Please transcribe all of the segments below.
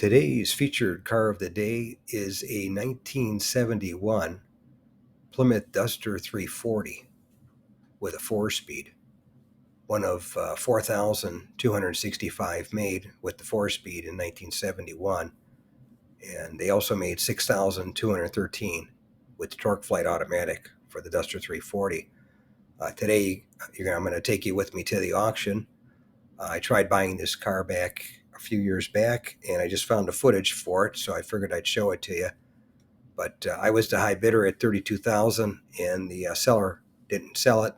Today's featured car of the day is a 1971 Plymouth Duster 340 with a 4-speed, one of 4,265 made with the 4-speed in 1971, and they also made 6,213 with the torque flight automatic for the Duster 340. Today, I'm going to take you with me to the auction. I tried buying this car back a few years back, and I just found the footage for it, so I figured I'd show it to you. But I was the high bidder at $32,000, and the seller didn't sell it.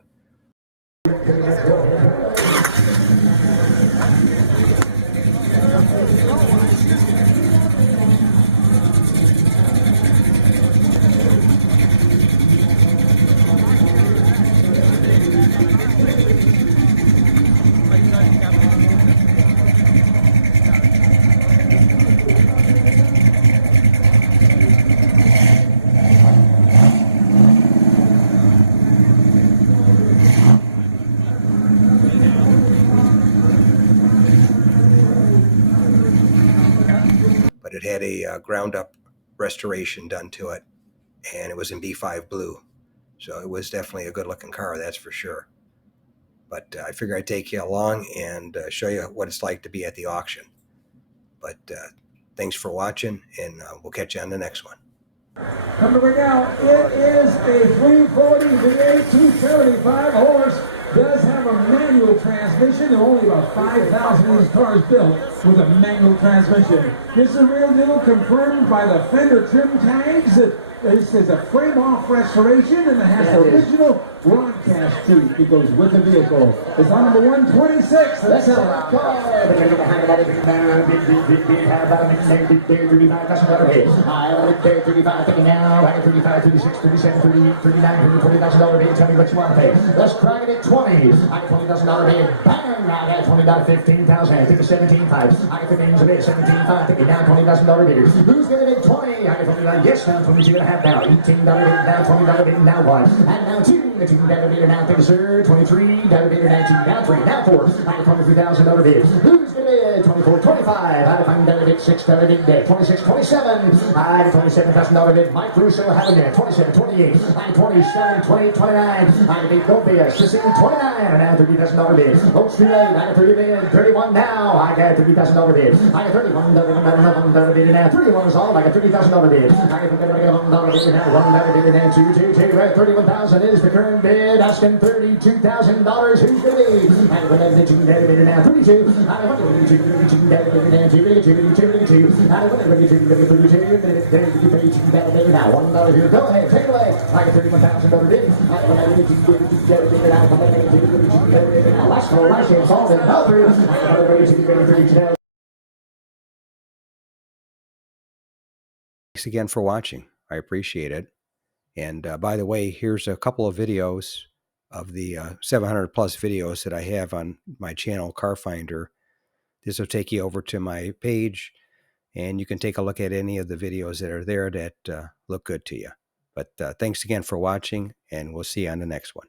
But it had a ground-up restoration done to it, and it was in B5 blue. So it was definitely a good-looking car, that's for sure. But I figure I'd take you along and show you what it's like to be at the auction. But thanks for watching, and we'll catch you on the next one. Coming right now, it is a 340 V8 275 horse. Does have a manual transmission. There are only about 5,000 of these cars built with a manual transmission. This is a real deal, confirmed by the fender trim tags. This is a frame-off restoration, and it has the original broadcast street that goes with the vehicle. It's on number 126. Let's have a car. Let's try it at 20. I got $20,000 bid. Bang! I got $20, 15,000. I think it's 17.5. I got the names of it, 17.5. Take it down, $20,000 bid. Who's going to bid 20? I got $20. Yes, now 22.5 now. $18 bid now, $20 bid now 1. And now 2. The $2 bidder now, thank you, sir. $23 bidder now 2. Now 3. Now 4. I got $23,000 bid. Who's going to bid 24, 25? I got $5 bid, $6 bid, 26, 27. I got $27,000 bid. Mike Russo having it. 27, 28. I got 27, 28, 29. I got bid Gobius. 29. And now $30,000 bid. Oak Street 8. I got 30 bid. 31 now. I got $30,000 bid. I got $31 bid now. 31 is all. I got $30,000 bid. I got $1 bid now. $1 bid now. 2. 31,000 is the current bid. Asking $32,000. Who's going to be? I got $32 bid now. 32. I got $32 bid now. 2. I got $32 bid now. $1 here. Go ahead. Take it away. I got $31,000 bid. I got $32 bid now. Last call. Last chance. All the help through. Thanks again for watching. I appreciate it. And by the way, here's a couple of videos of the 700 plus videos that I have on my channel, Car Finder. This will take you over to my page, and you can take a look at any of the videos that are there that look good to you. But thanks again for watching, and we'll see you on the next one.